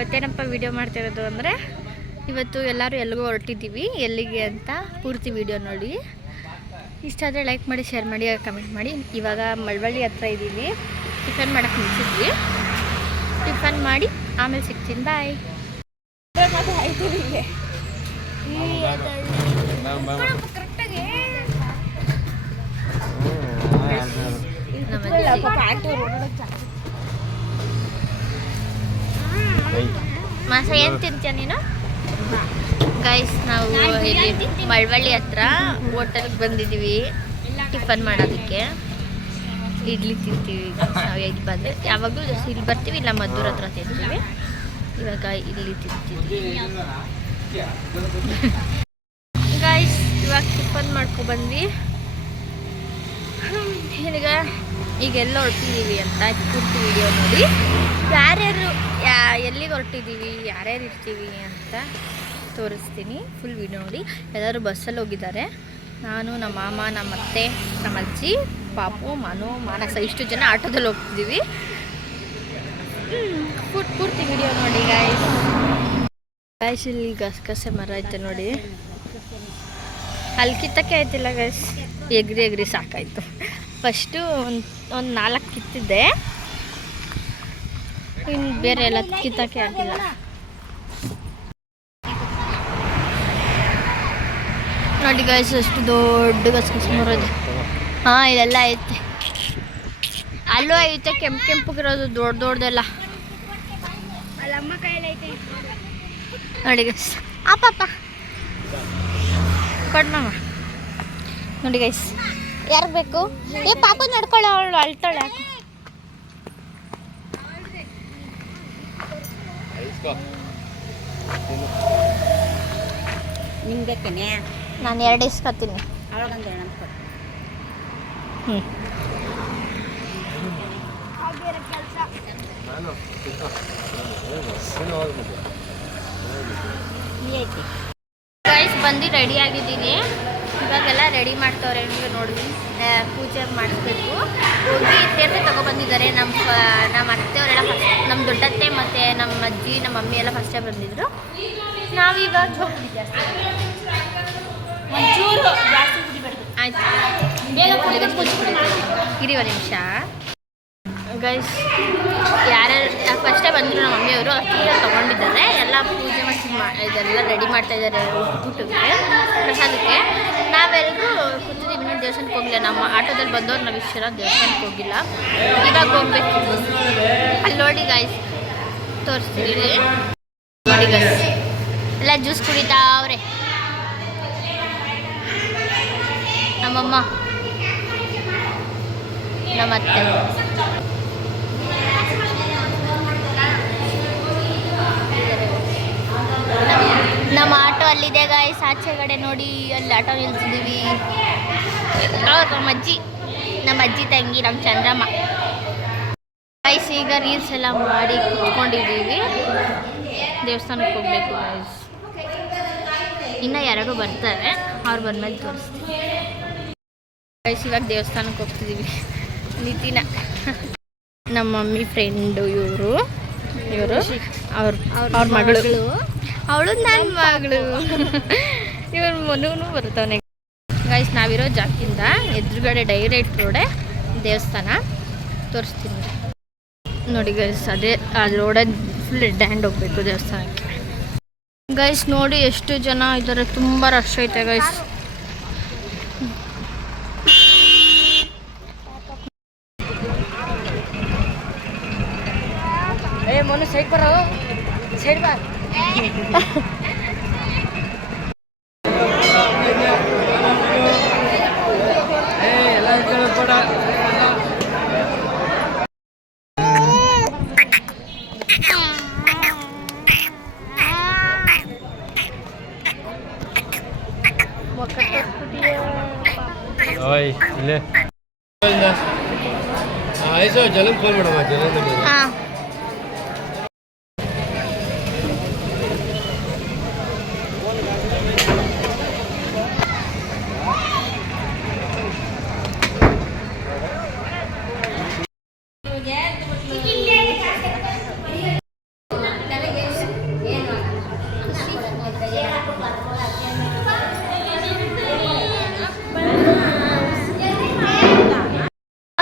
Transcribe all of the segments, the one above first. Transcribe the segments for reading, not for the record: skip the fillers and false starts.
ಇವತ್ತೇನಪ್ಪ video ಮಾಡ್ತಿರೋದು ಅಂದರೆ ಇವತ್ತು ಎಲ್ಲರೂ ಎಲ್ಲಿಗೋ ಹೊರಟಿದ್ದೀವಿ, ಎಲ್ಲಿಗೆ ಅಂತ ಪೂರ್ತಿ ವಿಡಿಯೋ ನೋಡಿ. ಇಷ್ಟ ಆದರೆ ಲೈಕ್ ಮಾಡಿ, ಶೇರ್ ಮಾಡಿ, ಕಮೆಂಟ್ ಮಾಡಿ. ಇವಾಗ ಮಳವಳ್ಳಿ ಹತ್ರ ಇದ್ದೀವಿ, ಟಿಫನ್ ಮಾಡೋಕ್ಕೆ ನಿಲ್ಸಿದ್ವಿ. ಟಿಫನ್ ಮಾಡಿ ಆಮೇಲೆ ಸಿಗ್ತೀನಿ, ಬಾಯ್. ಮಾಸ ಏನು ತಿಂತೀಯ ನೀನು? ಗೈಸ್, ನಾವು ಇಲ್ಲಿ ಮಳವಳ್ಳಿ ಹತ್ರ ಹೋಟೆಲ್ಗೆ ಬಂದಿದ್ದೀವಿ ಟಿಫನ್ ಮಾಡೋದಕ್ಕೆ. ಇಡ್ಲಿ ತಿಂತೀವಿ ನಾವು. ಇದು ಬಂದರೆ ಯಾವಾಗಲೂ ಇಲ್ಲಿ ಬರ್ತೀವಿ, ಇಲ್ಲ ಮದ್ದೂರ ಹತ್ರ ತಿಂತೀವಿ. ಇವಾಗ ಇಲ್ಲಿ ತಿಂತೀವಿ ಗೈಸ್. ಇವಾಗ ಟಿಫನ್ ಮಾಡ್ಕೊಬಂದ್ವಿ. ಈಗೆಲ್ಲ ಹೊರಟಿದ್ದೀವಿ ಅಂತ ಪೂರ್ತಿ ವಿಡಿಯೋ ನೋಡಿ. ಯಾರ್ಯಾರು ಎಲ್ಲಿಗೆ ಹೊರಟಿದ್ದೀವಿ, ಯಾರ್ಯಾರು ಇರ್ತೀವಿ ಅಂತ ತೋರಿಸ್ತೀನಿ. ಫುಲ್ ವಿಡಿಯೋ ನೋಡಿ. ಎಲ್ಲರೂ ಬಸ್ಸಲ್ಲಿ ಹೋಗಿದ್ದಾರೆ. ನಾನು, ನಮ್ಮ ಮಾಮ, ನಮ್ಮ ಅತ್ತೆ, ನಮ್ಮ ಅಜ್ಜಿ, ಪಾಪು, ಮನು, ಮಾನಸ ಇಷ್ಟು ಜನ ಆಟೋದಲ್ಲಿ ಹೋಗ್ತಿದ್ದೀವಿ. ಪೂರ್ತಿ ವಿಡಿಯೋ ನೋಡಿ ಗಾಯ್ಸ್. ಗಾಯ್ಸ್, ಇಲ್ಲಿ ಗಸಗಸೆ ಮರ ಐತೆ ನೋಡಿ. ಅಲ್ಲಿ ಕಿತ್ತಕ್ಕೆ ಆಯ್ತಿಲ್ಲ ಗೈಸ್, ಎಗ್ರಿ ಸಾಕಾಯಿತು. ಫಸ್ಟು ಒಂದು 4 ಕಿತ್ತಿದ್ದೆ, ಇನ್ನು ಬೇರೆ ಎಲ್ಲ ಕಿತ್ತಕ್ಕೆ ಆಗಿಲ್ಲ. ನೋಡಿ ಗೈಸ್, ಅಷ್ಟು ದೊಡ್ಡ ಗಸಗಸೆ ಮರ ಇದೆ. ಹಾಂ, ಇಲ್ಲೆಲ್ಲ ಐತೆ. ಅಲ್ಲೂ ಐತೆ ಕೆಂಪಗಿರೋದು ದೊಡ್ಡದೆಲ್ಲ. ನೋಡಿ ಗೈಸ್, ಪಾಪ ಕೊಡ್ನಮ್ಮ. ನೋಡಿ ಗೈಸ್, ಯಾರು ಬೇಕು? ಪಾಪ ನಡ್ಕೊಳ್ಳೋ, ಅವಳು ಅಳ್ತಾಳೆ. ನಾನು 2 ಇಸ್ಕೊತೀನಿ. ಗೈಸ್, ಬಂದು ರೆಡಿ ಆಗಿದ್ದೀನಿ. ಇವಾಗೆಲ್ಲ ರೆಡಿ ಮಾಡ್ತವ್ರೆ. ನಿಮಗೆ ನೋಡಿ, ಪೂಜೆ ಮಾಡಿಸ್ಬೇಕು. ಹೋಗಿ ತೀರ್ಥ ತಗೊಬಂದಿದ್ದಾರೆ. ನಮ್ಮ ಅತ್ತೆಯವರೆಲ್ಲ ಫಸ್ಟ್, ನಮ್ಮ ದೊಡ್ಡತ್ತೆ ಮತ್ತು ನಮ್ಮ ಅಜ್ಜಿ, ನಮ್ಮ ಮಮ್ಮಿ ಎಲ್ಲ ಫಸ್ಟೇ ಬಂದಿದ್ರು. ನಾವಿವಾಗ ಆಯ್ತು, ಇರಿ ಒಂದು ನಿಮಿಷ ಗೈಸ್. ಯಾರ್ಯಾರು ಫಸ್ಟೇ ಬಂದರು ನಮ್ಮ ಮಮ್ಮಿಯವರು, ಅಷ್ಟು ತೊಗೊಂಡಿದ್ದಾರೆ. ಎಲ್ಲ ಪೂಜೆ ಮಾಡಿ ಇದೆಲ್ಲ ರೆಡಿ ಮಾಡ್ತಾಯಿದ್ದಾರೆ ಊಟಕ್ಕೆ, ಪ್ರಸಾದಕ್ಕೆ. ನಾವೆಲ್ಲರೂ ಕೂತಿದ್ದೀವಿ, ಇನ್ನೂ ದೇವಸ್ಥಾನಕ್ಕೆ ಹೋಗಿಲ್ಲ. ನಮ್ಮ ಆಟೋದಲ್ಲಿ ಬಂದವ್ರು ನಾವು ಇಷ್ಟ ದೇವಸ್ಥಾನಕ್ಕೆ ಹೋಗಿಲ್ಲ. ಇವಾಗ ಹೋಗ್ಬೇಕು. ಅಲ್ಲಿ ನೋಡಿ ಗಾಯ್ಸ್, ತೋರಿಸ್ತೀವಿ ನೋಡಿ ಗೈಸ್. ಎಲ್ಲ ಜ್ಯೂಸ್ ಕುಡಿತಾವ್ರೆ ನಮ್ಮಮ್ಮ, ನಮ್ಮ ಅತ್ತೆ. ನಮ್ಮ ಆಟೋ ಅಲ್ಲಿದೆ ಗಾಯ್ಸ್, ಆಚೆಗಡೆ ನೋಡಿ. ಅಲ್ಲಿ ಆಟೋ ನಿಲ್ಸಿದ್ದೀವಿ. ನಮ್ಮ ಅಜ್ಜಿ ತಂಗಿ, ನಮ್ಮ ಚಂದ್ರಮ್ಮ ಗಾಯ್ಸ್. ಈಗ ರೀಲ್ಸ್ ಎಲ್ಲ ಮಾಡಿ ಕುತ್ಕೊಂಡಿದ್ದೀವಿ. ದೇವಸ್ಥಾನಕ್ಕೆ ಹೋಗ್ಬೇಕು ಗಾಯ್ಸ್. ಇನ್ನು 2 ಬರ್ತಾರೆ, ಅವ್ರು ಬಂದ್ಮೇಲೆ ತೋರಿಸ್ತೀವಿ ಗಾಯ್ಸ್. ಇವಾಗ ದೇವಸ್ಥಾನಕ್ಕೆ ಹೋಗ್ತಿದ್ದೀವಿ. ನಿತಿನ ನಮ್ಮ ಮಮ್ಮಿ ಫ್ರೆಂಡು, ಇವರು ಅವ್ರ ಮಗಳು, ಅವಳು ನನ್ನ ಮಗಳು. ಇವ್ರ ಮನೂ ಬರ್ತಾವನೆ ಗಾಯ್ಸ್. ನಾವಿರೋ ಜಾಗದಿಂದ ಎದುರುಗಡೆ ಡೈರೆಕ್ಟ್ ರೋಡೆ ದೇವಸ್ಥಾನ. ತೋರಿಸ್ತೀನಿ ನೋಡಿ ಗೈಸ್. ಅದೇ ಆ ರೋಡೇ ಫುಲ್ ಡೆಡ್ ಹ್ಯಾಂಡ್ ಹೋಗ್ಬೇಕು ದೇವಸ್ಥಾನಕ್ಕೆ ಗೈಸ್. ನೋಡಿ ಎಷ್ಟು ಜನ ಇದ್ದಾರೆ, ತುಂಬ ರಶ್ ಐತೆ ಗೈಸ್. ಮೊನ್ನೆ ಸೈಡ್ ಬರೋ, ಸೈಡ್ ಬಾ. ಜಲಂ ಕಾಲ್ ಮಾಡಮ್ಮ.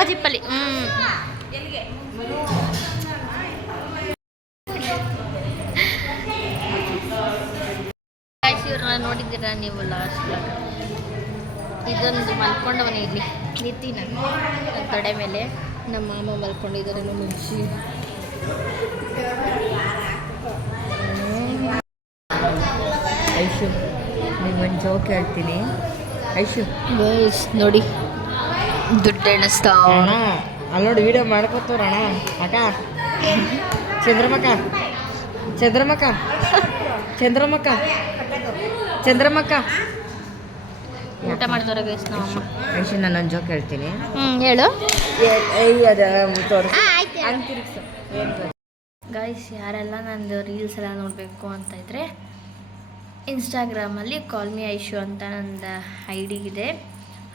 ಜಿಪ್ಪಲ್ಲಿ ಇವ್ರನ್ನ ನೋಡಿದ್ದೀರಾ ನೀವು ಲಾಸ್ಟ್ ಇದೊಂದು ಮಲ್ಕೊಂಡವನೇ ಇಲ್ಲಿ ನಿತಿನ ತೊಡೆ ಮೇಲೆ ನಮ್ಮ ಮಾಮ ಮಲ್ಕೊಂಡಿದ್ದಾರೆ ನಮ್ಮ ಅಜ್ಜಿ. ಐಶು ನಿಮ್ಮೊಂದು ಜೋಕ್ ಹೇಳ್ತೀನಿ. ಐಶು ನೋಡಿ ದುಡ್ಡು ಎಣಿಸ್ತಾ ಅಣ್ಣ ಅಲ್ಲಿ ನೋಡಿ ವಿಡಿಯೋ ಮಾಡ್ಕೊತವ್ರಣ ಅಕ್ಕ. ಚಂದ್ರಮಕ್ಕ ಚಂದ್ರಮಕ್ಕ ಚಂದ್ರಮಕ್ಕ ಚಂದ್ರಮಕ್ಕ ಊಟ ಮಾಡ್ತಾರೆ ಗೈಸ್ ನಮ್ಮ ಐಶು ನಾನೊಂದು ಜೋಕ್ ಹೇಳ್ತೀನಿ. ಹೇಳು ತೋರಿಸಿ ಗೈಸ್. ಯಾರೆಲ್ಲ ನಂದು ರೀಲ್ಸ್ ಎಲ್ಲ ನೋಡಬೇಕು ಅಂತ ಇದ್ದರೆ ಇನ್ಸ್ಟಾಗ್ರಾಮಲ್ಲಿ ಕಾಲ್ ಮಿ ಐಶು ಅಂತ ನಂದು ID ಇದೆ.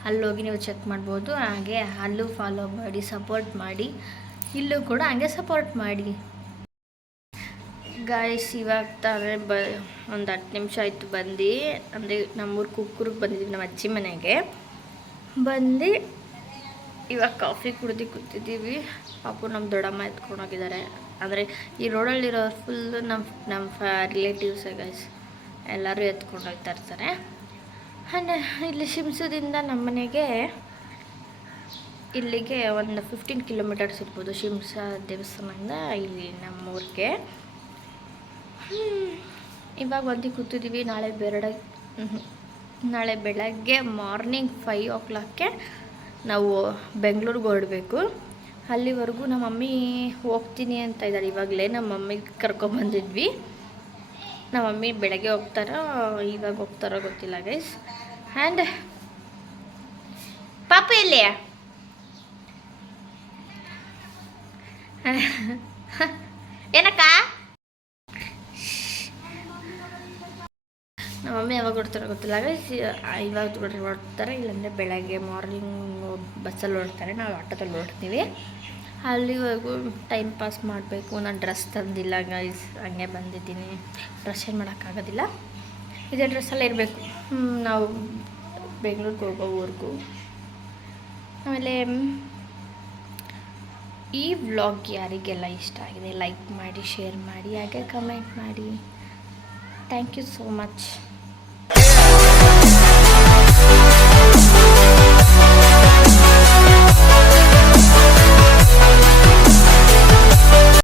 ಅಲ್ಲೋಗಿ ನೀವು ಚೆಕ್ ಮಾಡ್ಬೋದು. ಹಾಗೆ ಅಲ್ಲೂ ಫಾಲೋ ಮಾಡಿ ಸಪೋರ್ಟ್ ಮಾಡಿ, ಇಲ್ಲೂ ಕೂಡ ಹಾಗೆ ಸಪೋರ್ಟ್ ಮಾಡಿ ಗಾಯ್ಸ್. ಇವಾಗ ತಾನೇ ಒಂದು 10 ನಿಮಿಷ ಆಯಿತು ಬಂದು. ಅಂದರೆ ನಮ್ಮೂರು ಕುಕ್ಕೂರಿಗೆ ಬಂದಿದ್ದೀವಿ, ನಮ್ಮ ಅಜ್ಜಿ ಮನೆಗೆ ಬಂದು ಇವಾಗ ಕಾಫಿ ಕುಡ್ದು ಕೂತಿದ್ದೀವಿ. ಪಾಪು ನಮ್ಮ ದೊಡ್ಡಮ್ಮ ಎತ್ಕೊಂಡೋಗಿದ್ದಾರೆ. ಅಂದರೆ ಈ ರೋಡಲ್ಲಿರೋರು ಫುಲ್ಲು ನಮ್ಮ ರಿಲೇಟಿವ್ಸೇ ಗೈಸ್, ಎಲ್ಲರೂ ಎತ್ಕೊಂಡು ಹೋಗ್ತಾ ಇರ್ತಾರೆ. ಆ್ಯಂಡ್ ಇಲ್ಲಿ ಶಿಮ್ಸದಿಂದ ನಮ್ಮ ಮನೆಗೆ ಇಲ್ಲಿಗೆ ಒಂದು 15 ಕಿಲೋಮೀಟರ್ಸ್ ಇರ್ಬೋದು ಶಿಮ್ಸ ದೇವಸ್ಥಾನದಿಂದ ಇಲ್ಲಿ ನಮ್ಮೂರಿಗೆ. ಇವಾಗ ಬಂದು ಕೂತಿದ್ದೀವಿ. ನಾಳೆ ಬೆಳಗ್ಗೆ ಮಾರ್ನಿಂಗ್ 5 o'clockಗೆ ನಾವು ಬೆಂಗಳೂರಿಗೆ ಹೊರಡಬೇಕು. ಅಲ್ಲಿವರೆಗೂ ನಮ್ಮ ಮಮ್ಮಿ ಹೋಗ್ತೀನಿ ಅಂತ ಇದ್ದಾರೆ. ಇವಾಗಲೇ ನಮ್ಮ ಮಮ್ಮಿಗೆ ಕರ್ಕೊಂಬಂದಿದ್ವಿ. ನಮ್ಮ ಮಮ್ಮಿ ಬೆಳಗ್ಗೆ ಹೋಗ್ತಾರೋ ಇವಾಗ ಹೋಗ್ತಾರೋ ಗೊತ್ತಿಲ್ಲ ಗೈಸ್. ಆ್ಯಂಡ್ ಪಾಪ ಎಲ್ಲಿ ಏನಕ್ಕ ನಮ್ಮ ಮಮ್ಮಿ ಯಾವಾಗ ಹೊಡ್ತಾರೋ ಗೊತ್ತಿಲ್ಲ ಗೈಸ್. ಇವಾಗ ಹೊಡ್ತಾರೆ, ಇಲ್ಲಾಂದರೆ ಬೆಳಗ್ಗೆ ಮಾರ್ನಿಂಗ್ ಬಸ್ಸಲ್ಲಿ ಹೊಡ್ತಾರೆ, ನಾವು ಆಟೋದಲ್ಲಿ ಹೊಡ್ತೀವಿ. ಅಲ್ಲಿವರೆಗೂ ಟೈಮ್ ಪಾಸ್ ಮಾಡಬೇಕು. ನಾನು ಡ್ರೆಸ್ ತಂದಿಲ್ಲ ಗೈಸ್, ಹಂಗೆ ಬಂದಿದ್ದೀನಿ. ಡ್ರೆಸ್ ಏನು ಮಾಡೋಕ್ಕಾಗೋದಿಲ್ಲ, ಇದೇ ಡ್ರೆಸ್ಸಲ್ಲೇ ಇರಬೇಕು ನಾವು ಬೆಂಗಳೂರಿಗೆ ಹೋಗೋವರೆಗೂ. ಆಮೇಲೆ ಈ ವ್ಲಾಗ್ ಯಾರಿಗೆಲ್ಲ ಇಷ್ಟ ಆಗಿದೆ ಲೈಕ್ ಮಾಡಿ, ಶೇರ್ ಮಾಡಿ, ಹಾಗೆ ಕಮೆಂಟ್ ಮಾಡಿ. Thank you so much.